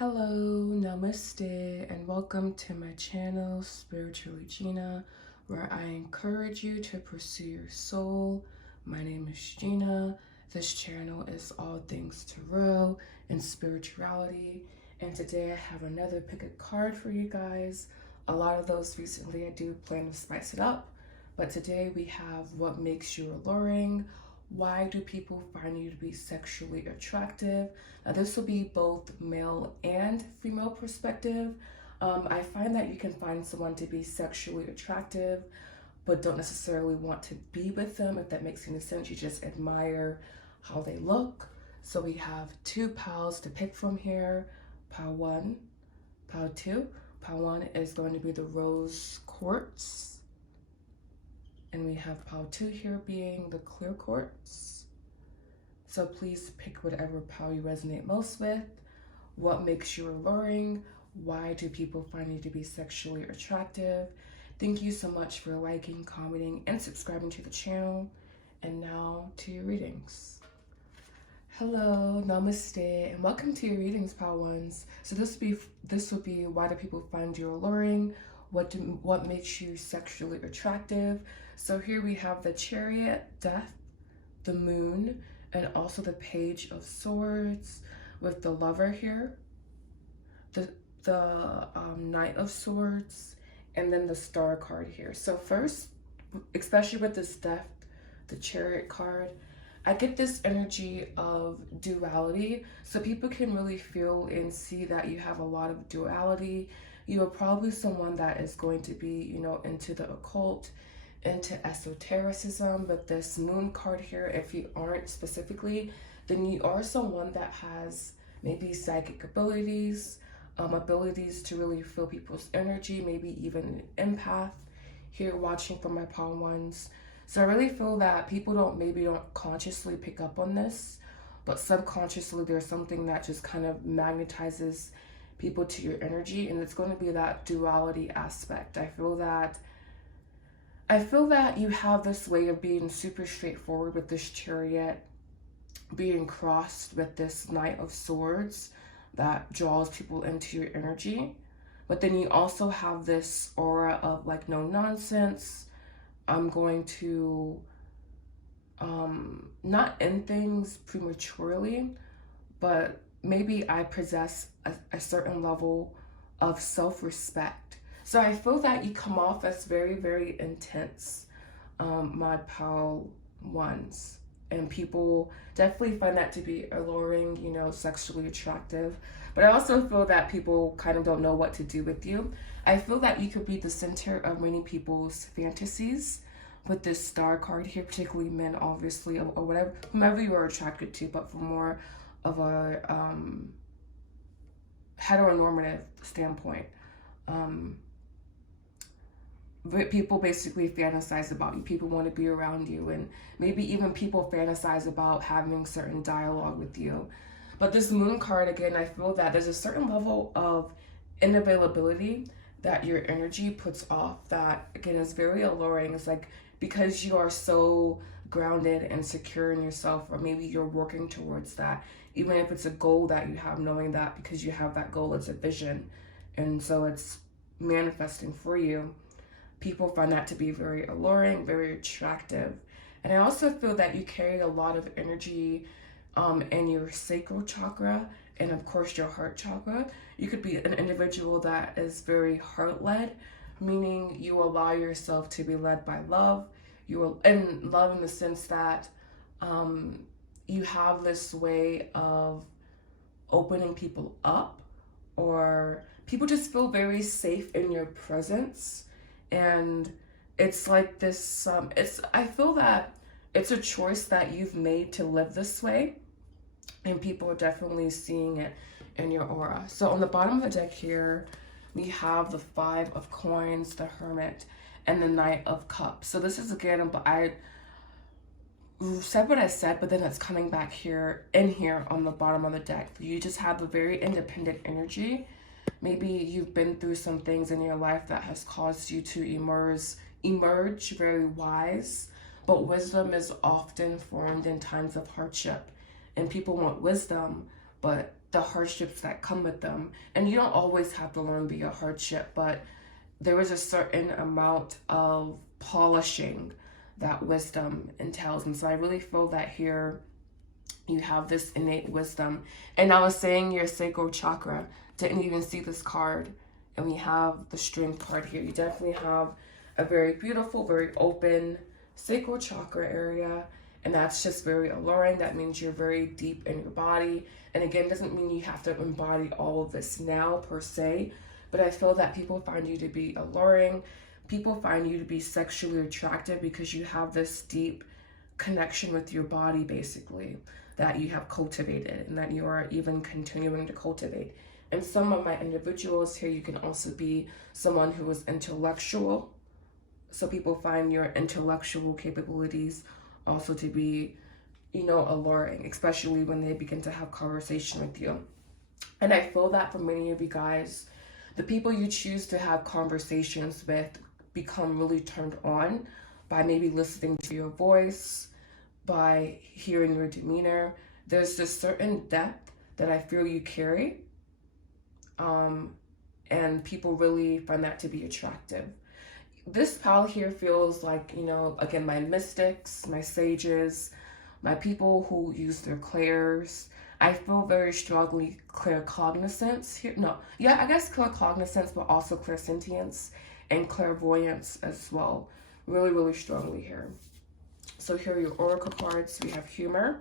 Hello, Namaste, and welcome to my channel, Spiritually Gina, where I encourage you to pursue your soul. My name is Gina. This channel is all things tarot and spirituality, and today I have another pick a card for you guys. A lot of those recently I do plan to spice it up, but today we have what makes you alluring. Why do people find you to be sexually attractive? Now, this will be both male and female perspective. I find that you can find someone to be sexually attractive, but don't necessarily want to be with them, if that makes any sense. You just admire how they look. So we have two piles to pick from here. Pile one, pile two. Pile one is going to be the rose quartz. And we have pile two here being the clear quartz. So please pick whatever pile you resonate most with. What makes you alluring? Why do people find you to be sexually attractive? Thank you so much for liking, commenting, and subscribing to the channel. And now to your readings. Hello, namaste, and welcome to your readings, pile ones. So this will be why do people find you alluring? What makes you sexually attractive? So here we have the Chariot, Death, the Moon, and also the Page of Swords with the Lover here, the Knight of Swords, and then the Star card here. So first, especially with this Death, the Chariot card, I get this energy of duality. So people can really feel and see that you have a lot of duality. You are probably someone that is going to be, into the occult, into esotericism. But this Moon card here, if you aren't specifically, then you are someone that has maybe psychic abilities, abilities to really feel people's energy, maybe even an empath here watching from my palm ones. So I really feel that people don't consciously pick up on this, but subconsciously there's something that just kind of magnetizes people to your energy, and it's going to be that duality aspect. I feel that you have this way of being super straightforward with this Chariot being crossed with this Knight of Swords that draws people into your energy. But then you also have this aura of like no nonsense. I'm going to not end things prematurely, but maybe I possess a certain level of self-respect. So I feel that you come off as very, very intense, my pile ones. And people definitely find that to be alluring, sexually attractive. But I also feel that people kind of don't know what to do with you. I feel that you could be the center of many people's fantasies with this Star card here, particularly men, obviously, or whatever, whomever you are attracted to, but from more of a heteronormative standpoint. People basically fantasize about you. People want to be around you, and maybe even people fantasize about having certain dialogue with you. But this Moon card, again, I feel that there's a certain level of inavailability that your energy puts off that, again, is very alluring. It's like because you are so grounded and secure in yourself, or maybe you're working towards that, even if it's a goal that you have, knowing that because you have that goal, it's a vision, and so it's manifesting for you. People find that to be very alluring, very attractive. And I also feel that you carry a lot of energy in your sacral chakra and of course your heart chakra. You could be an individual that is very heart-led, meaning you allow yourself to be led by love. And love in the sense that you have this way of opening people up, or people just feel very safe in your presence. And it's like this, I feel that it's a choice that you've made to live this way, and people are definitely seeing it in your aura. So on the bottom of the deck here, we have the Five of Coins, the Hermit, and the Knight of Cups. So this is, again, I said what I said, but then it's coming back here on the bottom of the deck. You just have a very independent energy. Maybe you've been through some things in your life that has caused you to emerge very wise, but wisdom is often formed in times of hardship, and people want wisdom, but the hardships that come with them. And you don't always have to learn to be a hardship, but there is a certain amount of polishing that wisdom entails. And so I really feel that here you have this innate wisdom. And I was saying your sacral chakra, didn't even see this card. And we have the strength card here. You definitely have a very beautiful, very open sacral chakra area. And that's just very alluring. That means you're very deep in your body. And again, doesn't mean you have to embody all of this now per se. But I feel that people find you to be alluring. People find you to be sexually attractive because you have this deep connection with your body, basically, that you have cultivated and that you are even continuing to cultivate. And some of my individuals here, you can also be someone who is intellectual. So people find your intellectual capabilities also to be, you know, alluring, especially when they begin to have conversation with you. And I feel that for many of you guys, the people you choose to have conversations with become really turned on by maybe listening to your voice, by hearing your demeanor. There's this certain depth that I feel you carry, and people really find that to be attractive. This pile here feels like, you know, again, my mystics, my sages, my people who use their clairs. I feel very strongly claircognizance here. No, yeah, I guess claircognizance, but also clairsentience and clairvoyance as well. Really, really strongly here. So here are your oracle cards. We have humor.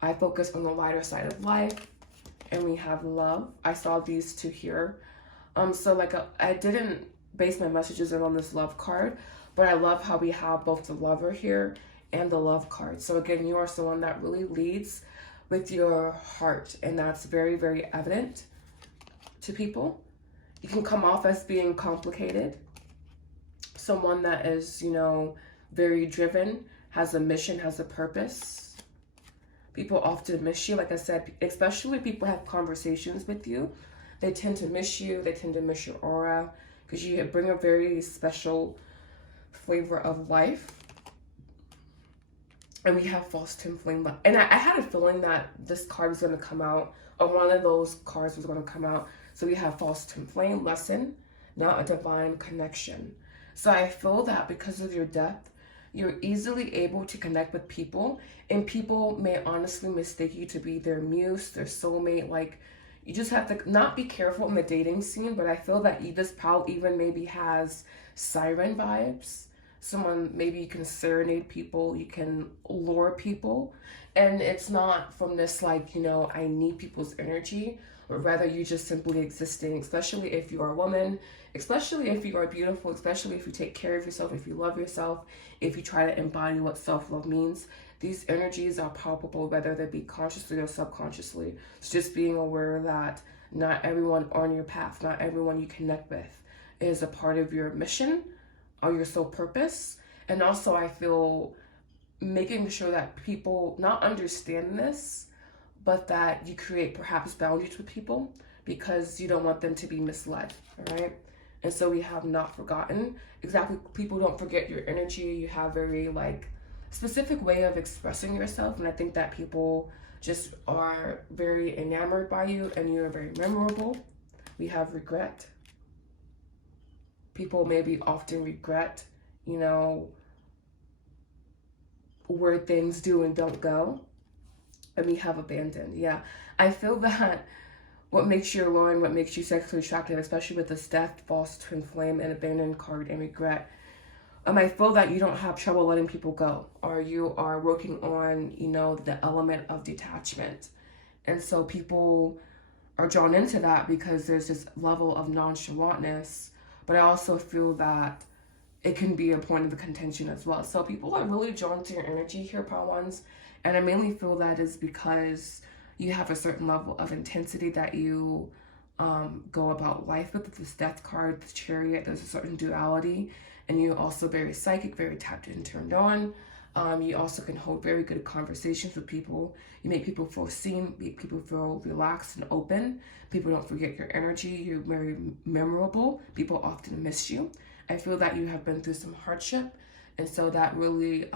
I focus on the lighter side of life. And we have love. I saw these two here. So like I didn't base my messages on this love card, but I love how we have both the lover here and the love card. So again, you are someone that really leads with your heart, and that's very, very evident to people. You can come off as being complicated, someone that is, you know, very driven, has a mission, has a purpose. People often miss you, like I said, especially people have conversations with you. They tend to miss you, they tend to miss your aura, because you bring a very special flavor of life. And we have false twin flame. And I had a feeling that this card was going to come out, or one of those cards was going to come out. So we have false twin flame, lesson, now a divine connection. So I feel that because of your depth, you're easily able to connect with people, and people may honestly mistake you to be their muse, their soulmate. Like, you just have to not be careful in the dating scene, but I feel that this pal even maybe has siren vibes. Someone, maybe you can serenade people, you can lure people, and it's not from this like, you know, I need people's energy, but rather you just simply existing, especially if you are a woman, especially if you are beautiful, especially if you take care of yourself, if you love yourself, if you try to embody what self-love means. These energies are palpable, whether they be consciously or subconsciously. It's just being aware that not everyone on your path, not everyone you connect with is a part of your mission or your sole purpose. And also I feel making sure that people not understand this, but that you create perhaps boundaries with people because you don't want them to be misled, all right? And so we have not forgotten. Exactly, people don't forget your energy. You have very like specific way of expressing yourself, and I think that people just are very enamored by you, and you are very memorable. We have regret. People maybe often regret, you know, where things do and don't go. And we have abandoned. Yeah, I feel that what makes you alluring, what makes you sexually attractive, especially with this death, false twin flame, and abandoned card, and regret. I feel that you don't have trouble letting people go, or you are working on, you know, the element of detachment. And so people are drawn into that because there's this level of nonchalantness, but I also feel that it can be a point of the contention as well. So people are really drawn to your energy here, Power Ones, and I mainly feel that is because you have a certain level of intensity that you go about life with. This death card, the chariot, there's a certain duality, and you're also very psychic, very tapped in, turned on. You also can hold very good conversations with people. You make people feel seen, make people feel relaxed and open. People don't forget your energy. You're very memorable. People often miss you. I feel that you have been through some hardship, and so that really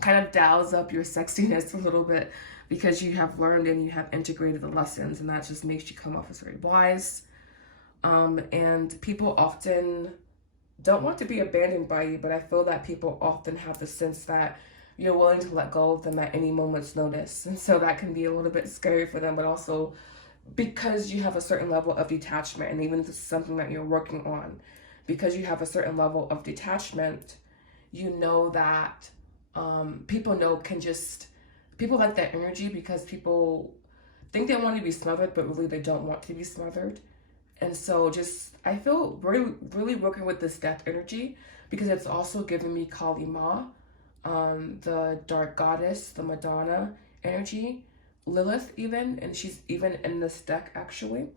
kind of dials up your sexiness a little bit because you have learned and you have integrated the lessons, and that just makes you come off as very wise. And people often don't want to be abandoned by you, but I feel that people often have the sense that you're willing to let go of them at any moment's notice. And so that can be a little bit scary for them, but also because you have a certain level of detachment, and even if it's something that you're working on, because you have a certain level of detachment, you know that people people like that energy because people think they want to be smothered, but really they don't want to be smothered. And so I feel really working with this death energy because it's also giving me Kali Ma, the dark goddess, the Madonna energy, Lilith even, and she's even in this deck actually.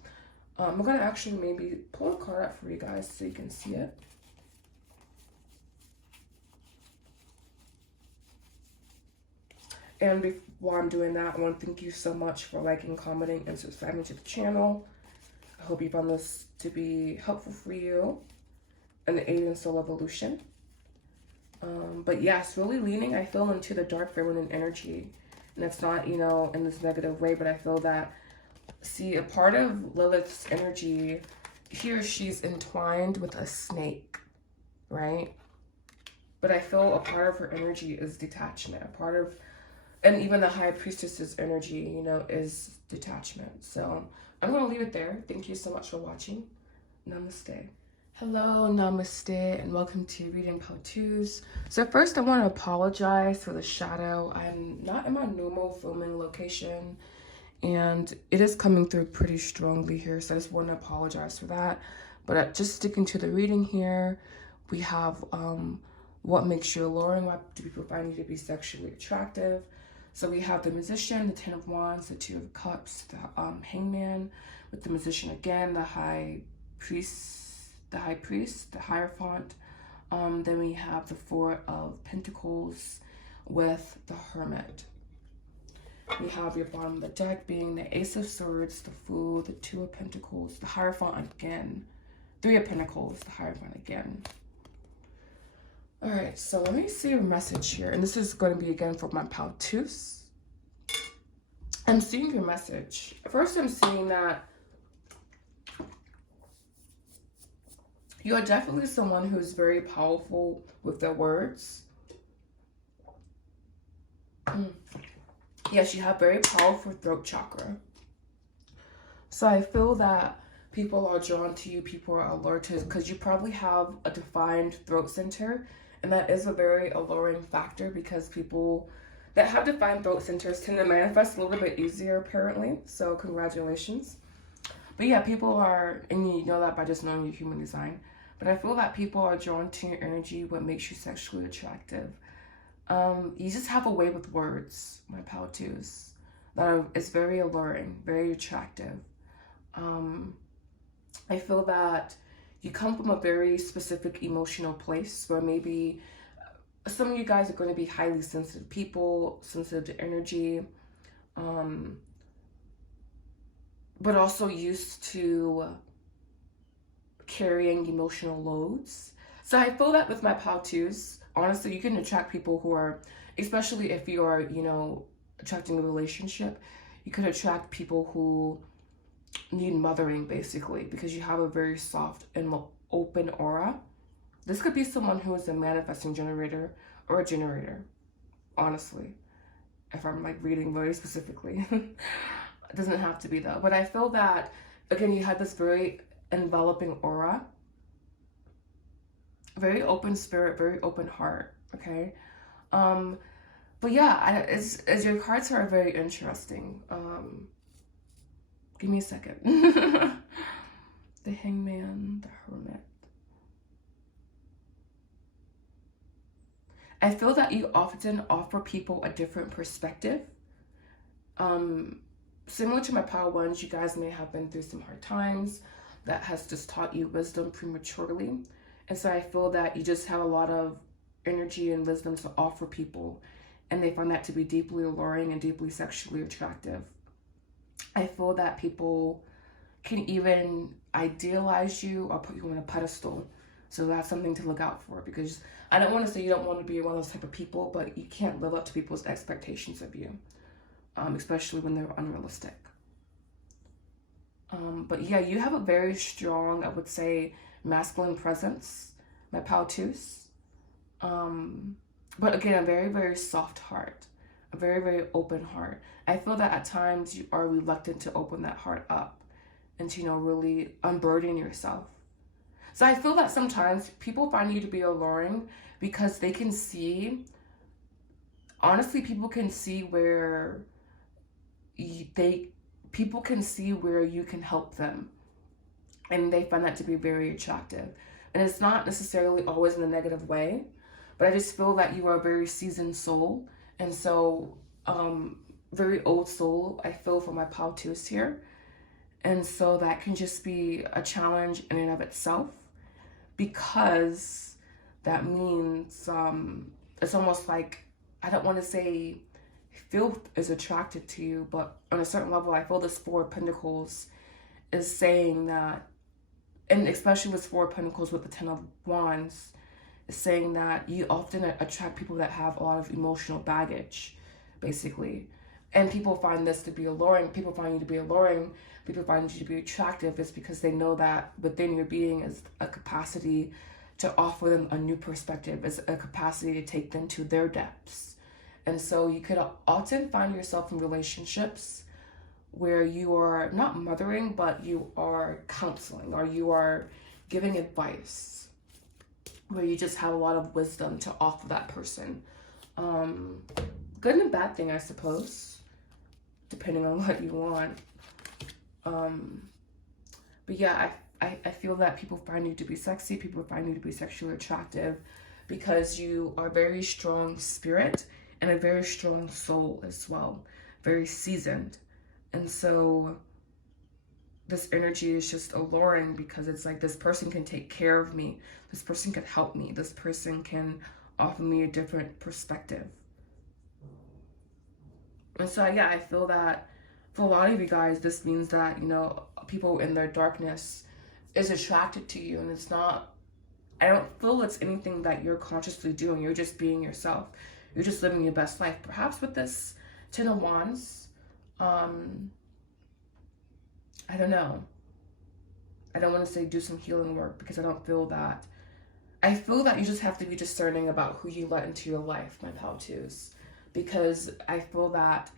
I'm gonna actually maybe pull a card out for you guys so you can see it. And while I'm doing that, I want to thank you so much for liking, commenting, and subscribing to the channel. I hope you found this to be helpful for you and aid in soul evolution. But yes, really leaning, I feel, into the dark feminine energy. And it's not, in this negative way, but I feel that, see, a part of Lilith's energy, here she's entwined with a snake, right? But I feel a part of her energy is detachment. And even the High Priestess's energy, is detachment. So I'm going to leave it there. Thank you so much for watching. Namaste. Hello, namaste, and welcome to Reading Part 2s. So first I want to apologize for the shadow. I'm not in my normal filming location, and it is coming through pretty strongly here, so I just want to apologize for that. But just sticking to the reading here, we have what makes you alluring, why do people find you to be sexually attractive. So we have the Musician, the Ten of Wands, the Two of Cups, the Hangman, with the Musician again, the High Priest, the Hierophant. Then we have the Four of Pentacles with the Hermit. We have your bottom of the deck being the Ace of Swords, the Fool, the Two of Pentacles, the Hierophant again, Three of Pentacles, the Hierophant again. All right, so let me see a message here. And this is going to be again for my Paltus. I'm seeing your message. First, I'm seeing that you are definitely someone who's very powerful with their words. Yes, you have very powerful throat chakra. So I feel that people are drawn to you, people are alerted, because you probably have a defined throat center. And that is a very alluring factor because people that have defined throat centers tend to manifest a little bit easier, apparently. So congratulations. But yeah, people are, and you know that by just knowing your human design. But I feel that people are drawn to your energy, what makes you sexually attractive. You just have a way with words, my Paltus, that is very alluring, very attractive. I feel that you come from a very specific emotional place where maybe some of you guys are going to be highly sensitive people, sensitive to energy, but also used to carrying emotional loads. So I feel that with my Paltus, honestly, you can attract people who are, especially if you are, attracting a relationship, you could attract people who need mothering, basically, because you have a very soft and open aura. This could be someone who is a manifesting generator or a generator, honestly, if I'm reading very specifically. It doesn't have to be though, but I feel that, again, you have this very enveloping aura, very open spirit, very open heart, okay? But yeah, as your cards are very interesting. Give me a second. The Hangman, the Hermit. I feel that you often offer people a different perspective. Similar to my Power Ones, you guys may have been through some hard times that has just taught you wisdom prematurely. And so I feel that you just have a lot of energy and wisdom to offer people, and they find that to be deeply alluring and deeply sexually attractive. I feel that people can even idealize you or put you on a pedestal So that's something to look out for, because I don't want to say you don't want to be one of those type of people, but you can't live up to people's expectations of you, especially when they're unrealistic. But yeah, you have a very strong, I would say, masculine presence, my Paltus. But again, a very, very soft heart, a very, very open heart. I feel that at times you are reluctant to open that heart up and to, really unburden yourself. So I feel that sometimes people find you to be alluring because they can see, honestly, people can see where people can see where you can help them, and they find that to be very attractive. And it's not necessarily always in a negative way, but I just feel that you are a very seasoned soul, and so very old soul, I feel, for my Paltus here. And so that can just be a challenge in and of itself, because that means it's almost like, I don't want to say filth is attracted to you, but on a certain level, I feel this Four of Pentacles is saying that, and especially with Four of Pentacles with the Ten of Wands, is saying that you often attract people that have a lot of emotional baggage, basically. And people find this to be alluring. People find you to be alluring. People find you to be attractive. It's because they know that within your being is a capacity to offer them a new perspective, is a capacity to take them to their depths. And so you could often find yourself in relationships where you are not mothering, but you are counseling, or you are giving advice, where you just have a lot of wisdom to offer that person. Good and bad thing, I suppose, depending on what you want. But yeah, I feel that people find you to be sexy, people find you to be sexually attractive, because you are very strong spirit and a very strong soul as well, very seasoned. And so this energy is just alluring, because it's like, this person can take care of me, this person can help me, this person can offer me a different perspective. And so yeah, I feel that for a lot of you guys, this means that, people in their darkness is attracted to you, and it's not, I don't feel it's anything that you're consciously doing. You're just being yourself. You're just living your best life. Perhaps with this Ten of Wands, I don't know. I don't want to say do some healing work, because I don't feel that. I feel that you just have to be discerning about who you let into your life, my Paltus, because I feel that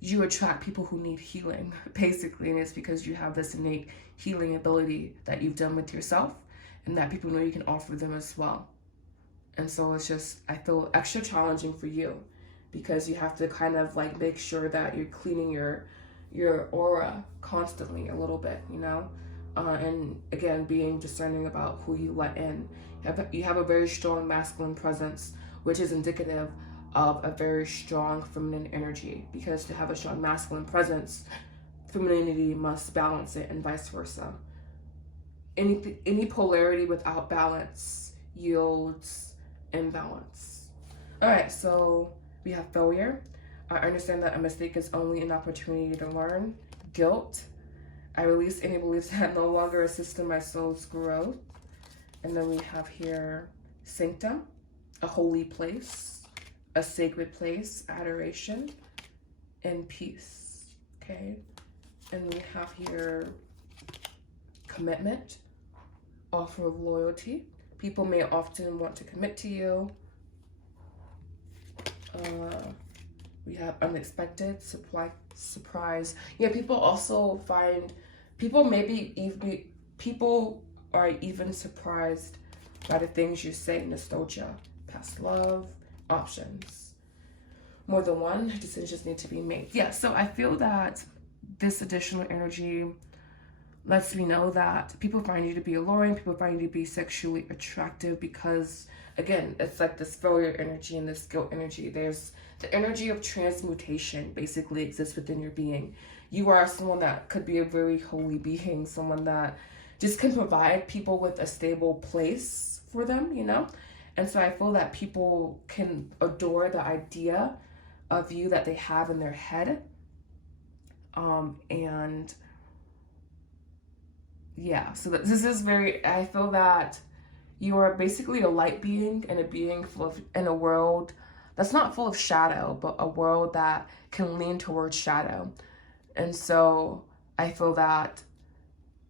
you attract people who need healing, basically, and it's because you have this innate healing ability that you've done with yourself, and that people know you can offer them as well. And so it's just, I feel extra challenging for you, because you have to kind of like make sure that you're cleaning your aura constantly a little bit, and again, being discerning about who you let in. You have a very strong masculine presence, which is indicative of a very strong feminine energy, because to have a strong masculine presence, femininity must balance it, and vice versa. Any polarity without balance yields imbalance. All right, so we have failure. I understand that a mistake is only an opportunity to learn. Guilt. I release any beliefs that no longer assist in my soul's growth. And then we have here sanctum, a holy place, a sacred place, adoration, and peace. Okay. And we have here commitment, offer of loyalty. People may often want to commit to you. We have unexpected, surprise. Yeah, people also find, people are even surprised by the things you say. Nostalgia, past love, options. More than one, decisions need to be made. Yeah, so I feel that this additional energy lets me know that people find you to be alluring, people find you to be sexually attractive, because again, it's like this failure energy and this guilt energy. There's the energy of transmutation basically exists within your being. You are someone that could be a very holy being, someone that just can provide people with a stable place for them, And so I feel that people can adore the idea of you that they have in their head. And yeah, so this is very, I feel that You are basically a light being and a being in a world that's not full of shadow, but a world that can lean towards shadow. And so I feel that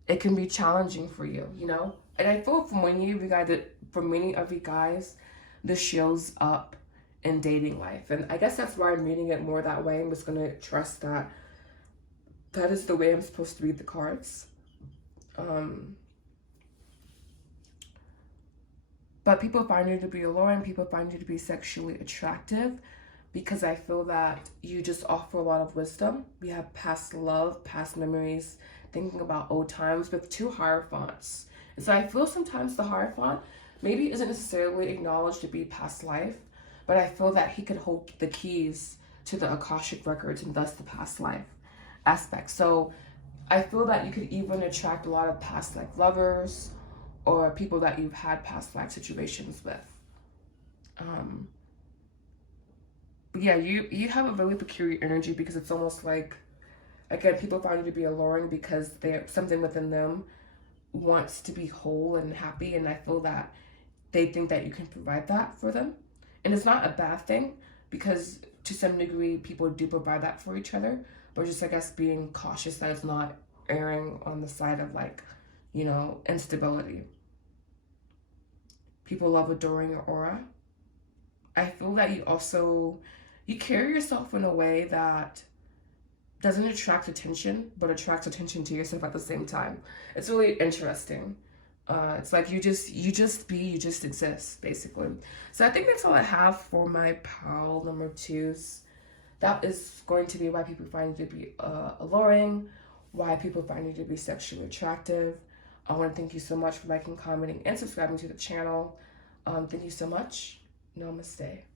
it can be challenging for you, you know? And I feel for many of you guys, this shows up in dating life. And I guess that's why I'm reading it more that way. I'm just gonna trust that that is the way I'm supposed to read the cards. But people find you to be alluring, people find you to be sexually attractive, because I feel that you just offer a lot of wisdom. We have past love, past memories, thinking about old times with 2 Hierophants. And so I feel sometimes the Hierophant maybe isn't necessarily acknowledged to be past life, but I feel that he could hold the keys to the Akashic records and thus the past life aspect. So I feel that you could even attract a lot of past life lovers or people that you've had past life situations with. But yeah, you have a really peculiar energy, because it's almost like, again, people find you to be alluring because something within them wants to be whole and happy, and I feel that they think that you can provide that for them. And it's not a bad thing, because to some degree people do provide that for each other, but just, I guess, being cautious that it's not erring on the side of, like, you know, instability. People love adoring your aura. I feel that you carry yourself in a way that doesn't attract attention, but attracts attention to yourself at the same time. It's really interesting. It's like you just exist, basically. So I think that's all I have for my pile number 2s. That is going to be why people find you to be alluring, why people find you to be sexually attractive. I want to thank you so much for liking, commenting, and subscribing to the channel. Thank you so much. Namaste.